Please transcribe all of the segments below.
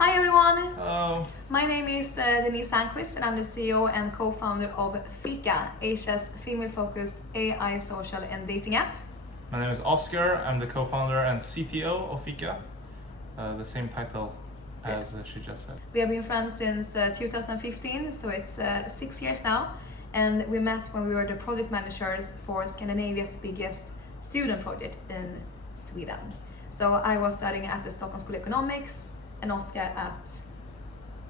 Hi everyone! Hello. My name is Denise Sandquist and I'm the CEO and co-founder of Fika, Asia's female-focused AI social and dating app. My name is Oscar. I'm the co-founder and CTO of Fika. The same title as she just said. We have been friends since 2015, so it's 6 years now. And we met when we were the project managers for Scandinavia's biggest student project in Sweden. So I was studying at the Stockholm School of Economics and Oscar at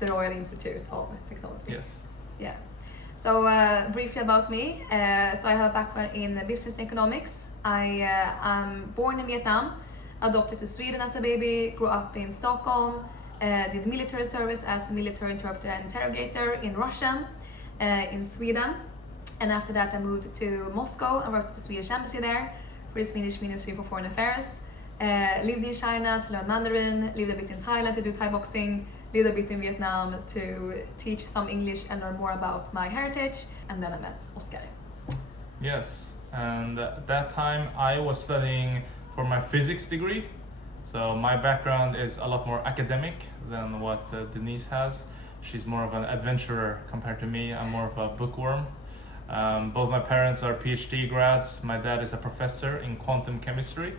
the Royal Institute of Technology. Yes. Yeah. So briefly about me. So I have a background in business economics. I am born in Vietnam, adopted to Sweden as a baby, grew up in Stockholm, did military service as military interpreter and interrogator in Russian in Sweden. And after that I moved to Moscow and worked at the Swedish embassy there for the Swedish Ministry for Foreign Affairs. Lived in China to learn Mandarin, lived a bit in Thailand to do Thai boxing, lived a bit in Vietnam to teach some English and learn more about my heritage, and then I met Oscar. Yes, and at that time I was studying for my physics degree. So my background is a lot more academic than what Denise has. She's more of an adventurer compared to me. I'm more of a bookworm. Both my parents are PhD grads. My dad is a professor in quantum chemistry.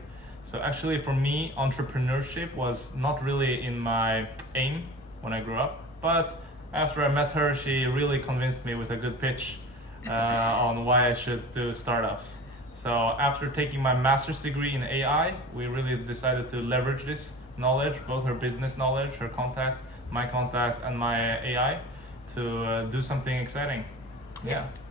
So actually for me, entrepreneurship was not really in my aim when I grew up. But after I met her, she really convinced me with a good pitch on why I should do startups. So after taking my master's degree in AI, we really decided to leverage this knowledge, both her business knowledge, her contacts, my contacts, and my AI to do something exciting. Yeah. Yes,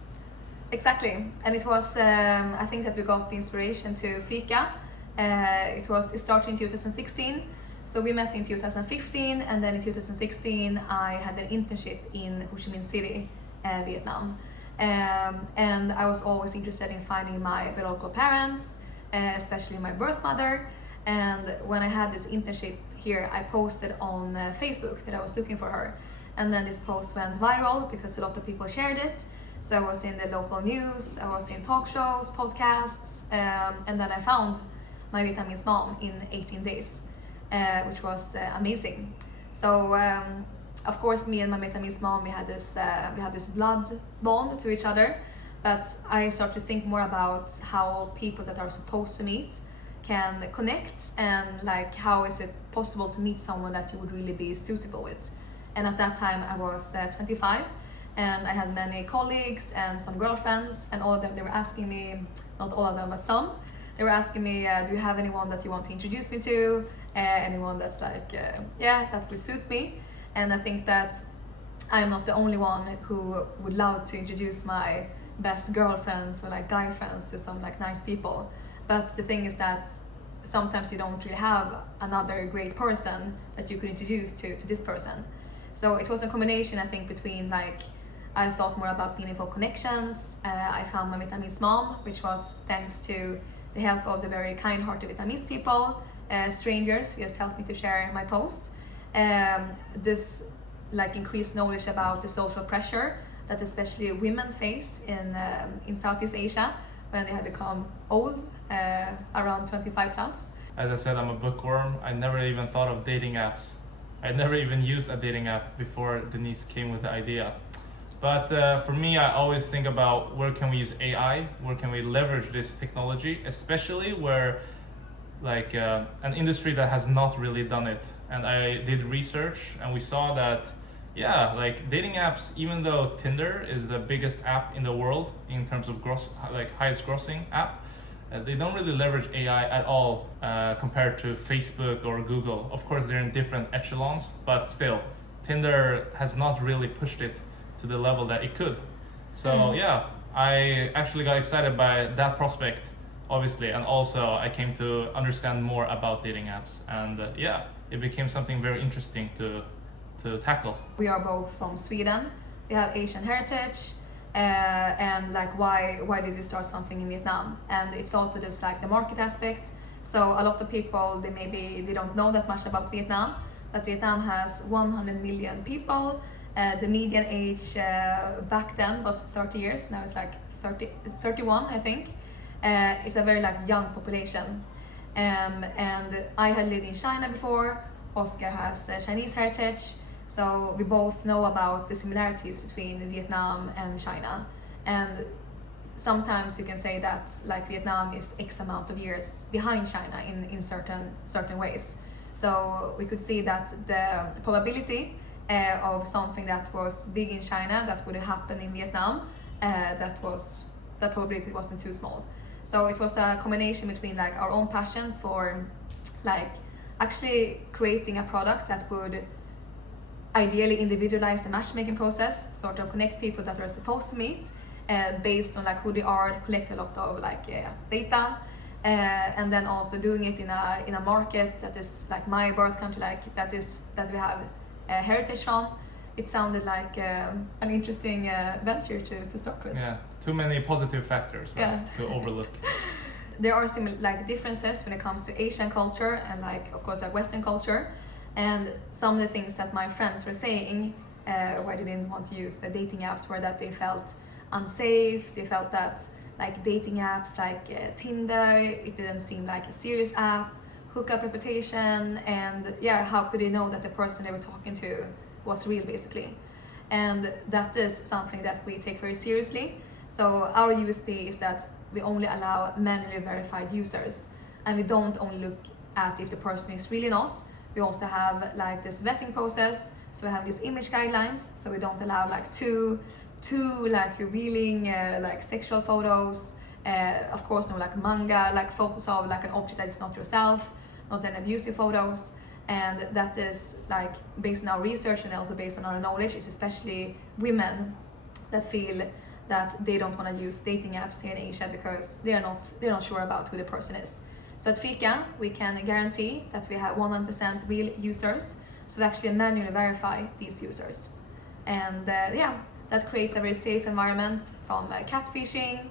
exactly. And it was, I think that we got the inspiration to Fika. It started in 2016, so we met in 2015, and then in 2016 I had an internship in Ho Chi Minh City, Vietnam. And I was always interested in finding my biological parents, especially my birth mother. And when I had this internship here, I posted on Facebook that I was looking for her. And then this post went viral because a lot of people shared it. So I was in the local news, I was in talk shows, podcasts, and then I found my Vietnamese mom in 18 days, which was amazing. So of course, me and my Vietnamese mom, we had this blood bond to each other. But I started to think more about how people that are supposed to meet can connect, and like how is it possible to meet someone that you would really be suitable with. And at that time I was 25, and I had many colleagues and some girlfriends, and all of them, they were asking me, not all of them but some, they were asking me, do you have anyone that you want to introduce me to? Anyone that's like, that would suit me. And I think that I'm not the only one who would love to introduce my best girlfriends or like guy friends to some like nice people. But the thing is that sometimes you don't really have another great person that you could introduce to this person. So it was a combination, I think, between like, I thought more about meaningful connections. I found my Vietnamese mom, which was thanks to the help of the very kind-hearted Vietnamese people, strangers who just helped me to share my post. This like increased knowledge about the social pressure that especially women face in Southeast Asia when they have become old, around 25 plus. As I said, I'm a bookworm. I never even thought of dating apps. I never even used a dating app before Denise came with the idea. But for me, I always think about where can we use AI, where can we leverage this technology, especially where like an industry that has not really done it. And I did research and we saw that, yeah, like dating apps, even though Tinder is the biggest app in the world in terms of highest grossing app, they don't really leverage AI at all compared to Facebook or Google. Of course, they're in different echelons, but still, Tinder has not really pushed it to the level that it could. So yeah, I actually got excited by that prospect, obviously, and also I came to understand more about dating apps, and it became something very interesting to tackle. We are both from Sweden, we have Asian heritage, and like why did you start something in Vietnam? And it's also just like the market aspect. So a lot of people, they don't know that much about Vietnam, but Vietnam has 100 million people. The median age back then was 30 years, now it's like 31 I think. It's a very like young population. And I had lived in China before, Oscar has Chinese heritage, so we both know about the similarities between Vietnam and China. And sometimes you can say that like Vietnam is X amount of years behind China in certain ways. So we could see that the probability of something that was big in China that would happen in Vietnam, that probability wasn't too small. So it was a combination between like our own passions for like actually creating a product that would ideally individualize the matchmaking process, sort of connect people that are supposed to meet based on like who they are, collect a lot of like data, and then also doing it in a market that is like my birth country, like that we have heritage from. It sounded like an interesting venture to start with. Yeah, too many positive factors, right, to overlook. There are like differences when it comes to Asian culture and like of course like Western culture, and some of the things that my friends were saying why they didn't want to use the dating apps were that they felt unsafe. They felt that like dating apps like Tinder, it didn't seem like a serious app, hookup reputation, and yeah, how could they know that the person they were talking to was real basically? And that is something that we take very seriously. So our USP is that we only allow manually verified users, and we don't only look at if the person is really not. We also have like this vetting process, so we have these image guidelines, so we don't allow like too like revealing like sexual photos, of course no like manga, like photos of like an object that is not yourself, not any abusive photos. And that is like based on our research and also based on our knowledge, it's especially women that feel that they don't want to use dating apps here in Asia because they're not sure about who the person is. So at Fika, we can guarantee that we have 100% real users, so we actually manually verify these users. And yeah, that creates a very safe environment from catfishing,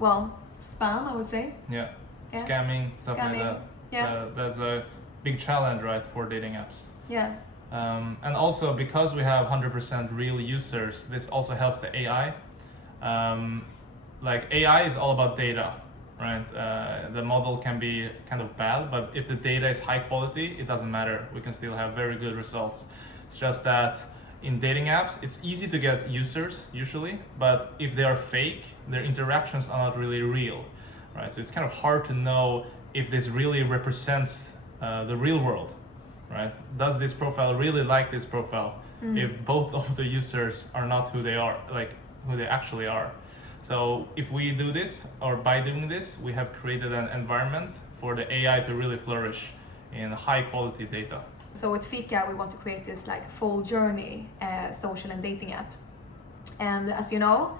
well, spam, I would say. Yeah, scamming, stuff like that. Yeah. That's a big challenge, right, for dating apps. Yeah. And also because we have 100% real users, this also helps the AI. Like AI is all about data, right? The model can be kind of bad, but if the data is high quality, it doesn't matter. We can still have very good results. It's just that in dating apps, it's easy to get users usually, but if they are fake, their interactions are not really real, right? So it's kind of hard to know if this really represents the real world, right? Does this profile really like this profile if both of the users are not who they are, like who they actually are? So if we do this, or by doing this, we have created an environment for the AI to really flourish in high quality data. So with Fika, we want to create this like full journey social and dating app. And as you know,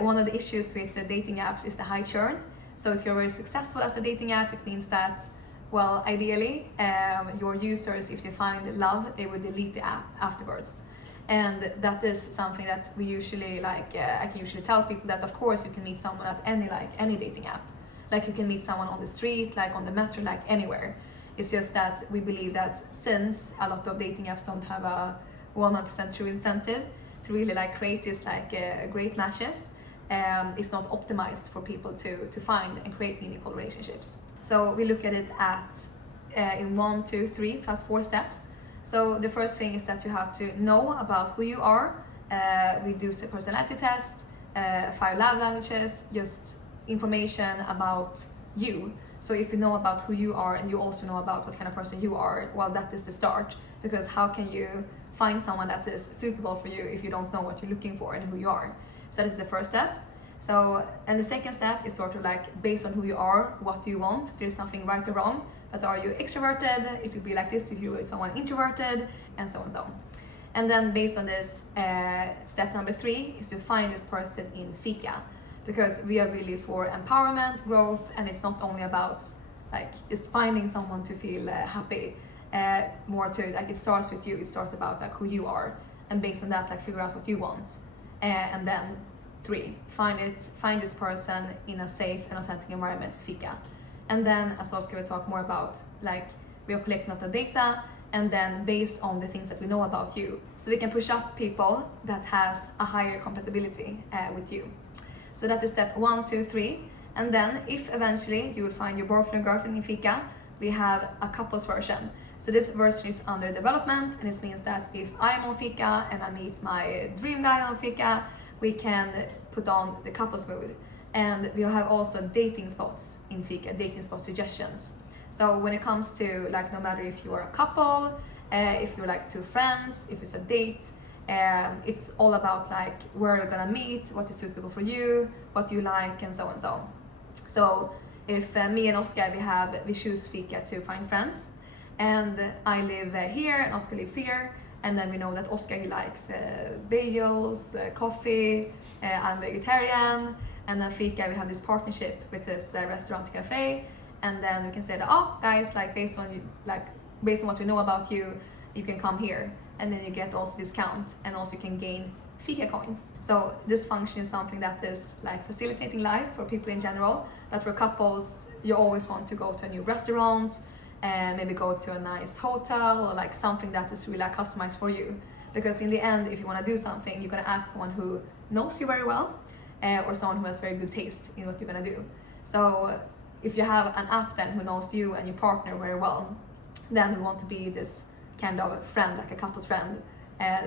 one of the issues with the dating apps is the high churn. So if you're very successful as a dating app, it means that, well, ideally, your users, if they find love, they will delete the app afterwards. And that is something that we usually like, I can usually tell people that of course you can meet someone at any dating app. Like you can meet someone on the street, like on the metro, like anywhere. It's just that we believe that since a lot of dating apps don't have a 100% true incentive to really like create this like great matches, it's not optimized for people to find and create meaningful relationships. So we look at it in 1, 2, 3 plus 4 steps. So the first thing is that you have to know about who you are. We do a personality test, 5 love languages, just information about you. So if you know about who you are and you also know about what kind of person you are, well, that is the start. Because how can you find someone that is suitable for you if you don't know what you're looking for and who you are? So that is the first step. So, and the second step is sort of like based on who you are, what do you want? There's nothing right or wrong, but are you extroverted? It would be like this if you were someone introverted, and so and so. And then based on this, step number 3 is to find this person in Fika, because we are really for empowerment, growth, and it's not only about like just finding someone to feel happy. More to like it starts with you. It starts about like who you are, and based on that, like figure out what you want, and then 3, find this person in a safe and authentic environment, Fika. And then, as Oscar will talk more about, like we are collecting a lot of data, and then based on the things that we know about you, so we can push up people that has a higher compatibility with you. So that is step 1, 2, 3. And then if eventually you will find your boyfriend or girlfriend in Fika, we have a couples version. So this version is under development, and this means that if I'm on Fika and I meet my dream guy on Fika, we can put on the couples mood. And we have also dating spots in Fika, dating spot suggestions. So when it comes to like, no matter if you are a couple, if you're like two friends, if it's a date, it's all about like where you're gonna meet, what is suitable for you, what you like, and so and so. So if me and Oscar, we choose Fika to find friends, and I live here and Oscar lives here, and then we know that Oscar, he likes bagels, coffee, I'm vegetarian, and then Fika, we have this partnership with this restaurant cafe, and then we can say that, oh guys, like based on what we know about you, you can come here, and then you get also discount, and also you can gain Fika coins. So this function is something that is like facilitating life for people in general, but for couples, you always want to go to a new restaurant, and maybe go to a nice hotel, or like something that is really like customized for you. Because in the end, if you want to do something, you're gonna ask someone who knows you very well, or someone who has very good taste in what you're gonna do. So if you have an app then who knows you and your partner very well, then we want to be this kind of friend, like a couple's friend,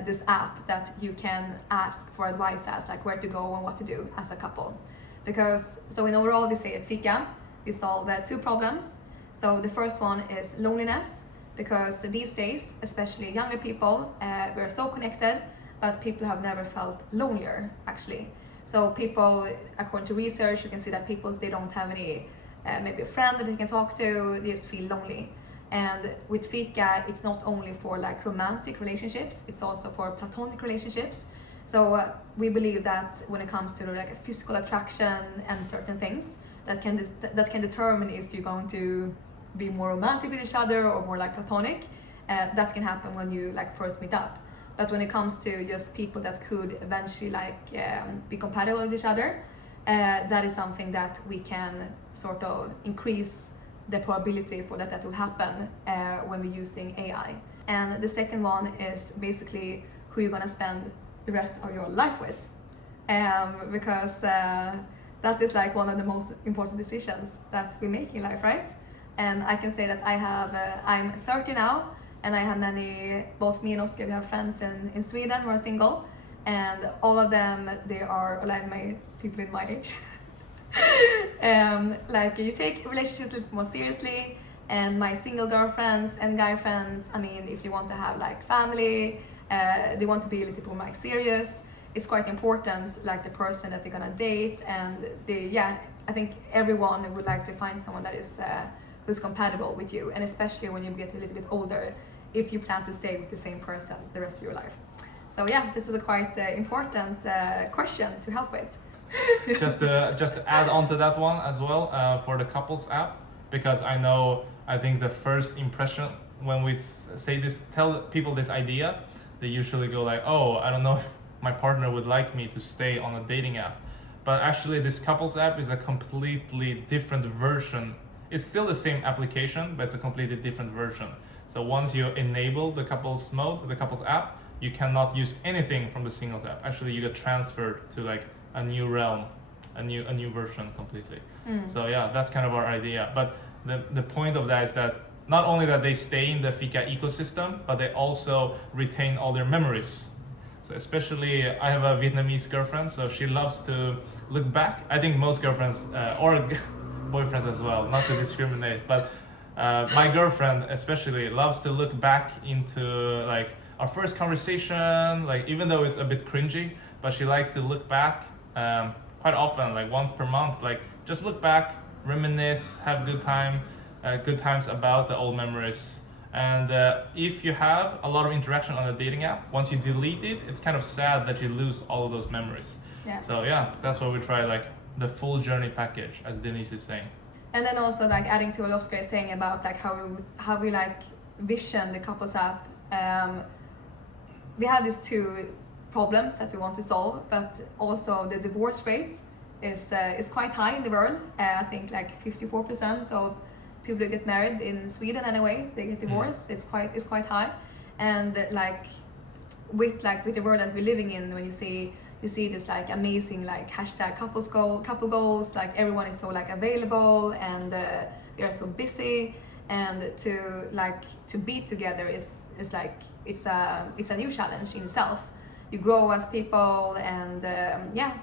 this app that you can ask for advice as, like where to go and what to do as a couple. Because, so in overall, we say at Fika, we solve two problems. So the first one is loneliness, because these days, especially younger people, we're so connected, but people have never felt lonelier, actually. So people, according to research, you can see that people, they don't have any, maybe a friend that they can talk to, they just feel lonely. And with Fika, it's not only for like romantic relationships, it's also for platonic relationships. So we believe that when it comes to like a physical attraction and certain things, that can determine if you're going to be more romantic with each other or more like platonic, that can happen when you like first meet up. But when it comes to just people that could eventually like be compatible with each other, that is something that we can sort of increase the probability for that will happen when we're using AI. And the second one is basically who you're gonna spend the rest of your life with, because that is like one of the most important decisions that we make in life, right? And I can say that I'm 30 now, and I have both me and Oscar, we have friends in Sweden who are single, and all of them, they are like people in my age. Like you take relationships a little more seriously, and my single girlfriends and guy friends, I mean, if you want to have like family, they want to be a little bit more like serious, it's quite important, like the person that they're gonna date, and I think everyone would like to find someone that is who's compatible with you, and especially when you get a little bit older, if you plan to stay with the same person the rest of your life. So yeah, this is a quite important question to help with. just to add on to that one as well, for the couples app, because I think the first impression when we tell people this idea, they usually go like, oh, I don't know if my partner would like me to stay on a dating app. But actually this couples app is a completely different version. It's still the same application, but it's a completely different version. So once you enable the couples mode, the couples app, you cannot use anything from the singles app. Actually, you get transferred to like a new realm, a new version completely. So yeah, that's kind of our idea. But the point of that is that not only that they stay in the Fika ecosystem, but they also retain all their memories. So especially, I have a Vietnamese girlfriend, so she loves to look back. I think most girlfriends or boyfriends as well, not to discriminate, but my girlfriend especially loves to look back into like our first conversation, like even though it's a bit cringy, but she likes to look back quite often, like once per month, like just look back, reminisce, have good times about the old memories. And if you have a lot of interaction on a dating app, once you delete it, it's kind of sad that you lose all of those memories. Yeah. So yeah, that's why we try like the full journey package, as Denise is saying. And then also like adding to what Oscar is saying about like how we like vision the couples app. We have these two problems that we want to solve, but also the divorce rate is quite high in the world. I think like 54% of people that get married in Sweden anyway, they get divorced. It's quite high, and like with the world that we're living in, when you see this like amazing like hashtag couple goals, like everyone is so like available and they are so busy, and to be together is like it's a new challenge in itself. You grow as people, and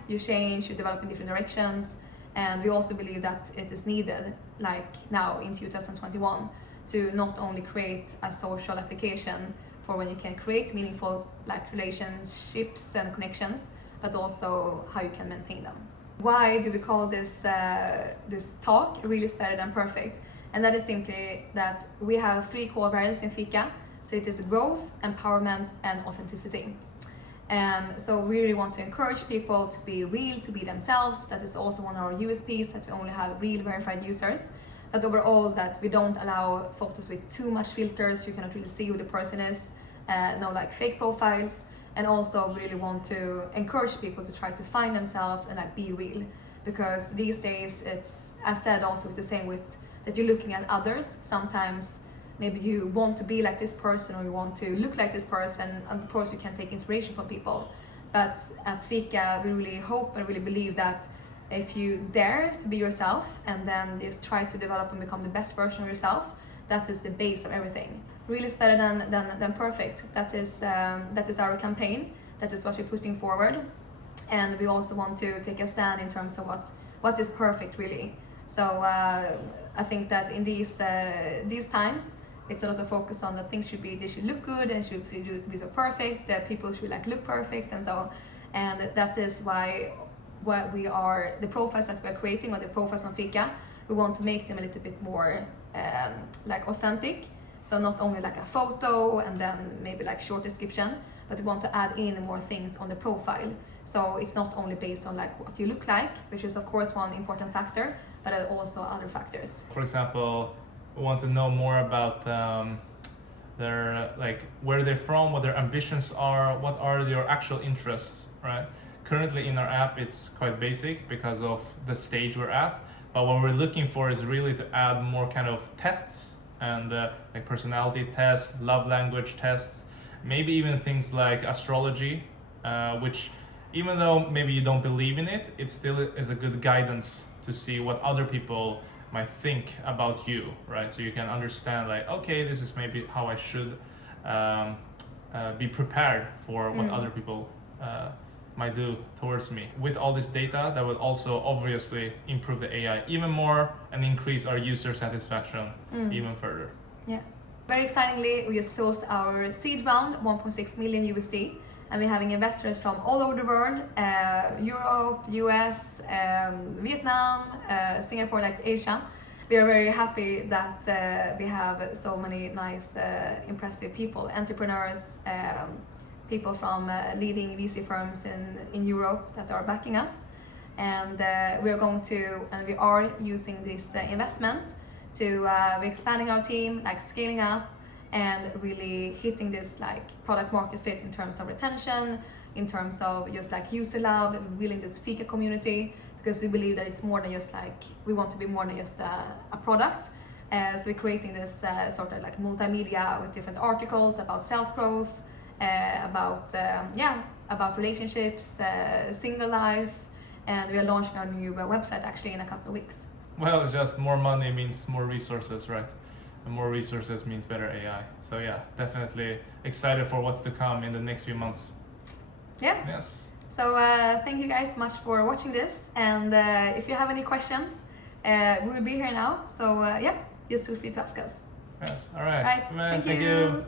you change, you develop in different directions, and we also believe that it is needed, like now in 2021, to not only create a social application for when you can create meaningful like relationships and connections, but also how you can maintain them. Why do we call this talk Really Is Better Than Perfect? And that is simply that we have 3 core values in Fika. So it is growth, empowerment, and authenticity. So we really want to encourage people to be real, to be themselves. That is also one of our USPs, that we only have real verified users. But overall, that we don't allow photos with too much filters. You cannot really see who the person is. No like fake profiles. And also really want to encourage people to try to find themselves and like be real. Because these days, it's, as said, also the same with that you're looking at others. Sometimes maybe you want to be like this person, or you want to look like this person, and of course you can take inspiration from people. But at Fika, we really hope and really believe that if you dare to be yourself and then just try to develop and become the best version of yourself, that is the base of everything. Really is better than perfect. That is our campaign. That is what we're putting forward. And we also want to take a stand in terms of what is perfect really. So I think that in these times, it's a lot of focus on that things they should look good and should be so perfect, that people should like look perfect and so. And that is why we are, the profiles that we're creating, or the profiles on Fika, we want to make them a little bit more like authentic. So not only like a photo and then maybe like short description, but we want to add in more things on the profile. So it's not only based on like what you look like, which is of course one important factor, but also other factors. For example, we want to know more about their like where they're from, what their ambitions are, what are their actual interests, right? Currently in our app, it's quite basic because of the stage we're at. But what we're looking for is really to add more kind of tests and like personality tests, love language tests, maybe even things like astrology, which even though maybe you don't believe in it, it still is a good guidance to see what other people might think about you, right? So you can understand like, okay, this is maybe how I should be prepared for what other people might do towards me. With all this data, that will also obviously improve the AI even more and increase our user satisfaction even further. Yeah. Very excitingly, we just closed our seed round, 1.6 million USD, and we're having investors from all over the world, Europe, US, Vietnam, Singapore, like Asia. We are very happy that we have so many nice, impressive people, entrepreneurs, people from leading VC firms in Europe that are backing us. And we are using this investment to we're expanding our team, like scaling up and really hitting this like product market fit in terms of retention, in terms of just like user love, building this Fika community, because we believe that it's more than just like, we want to be more than just a product. So we're creating this sort of like multimedia with different articles about self-growth, about relationships, single life, and we are launching our new website actually in a couple of weeks. Well, just more money means more resources, right? And more resources means better AI. So yeah, definitely excited for what's to come in the next few months. Yeah. Yes. So thank you guys so much for watching this, and if you have any questions, we will be here now. So just feel free to ask us. Yes. All right. All right. Thank you.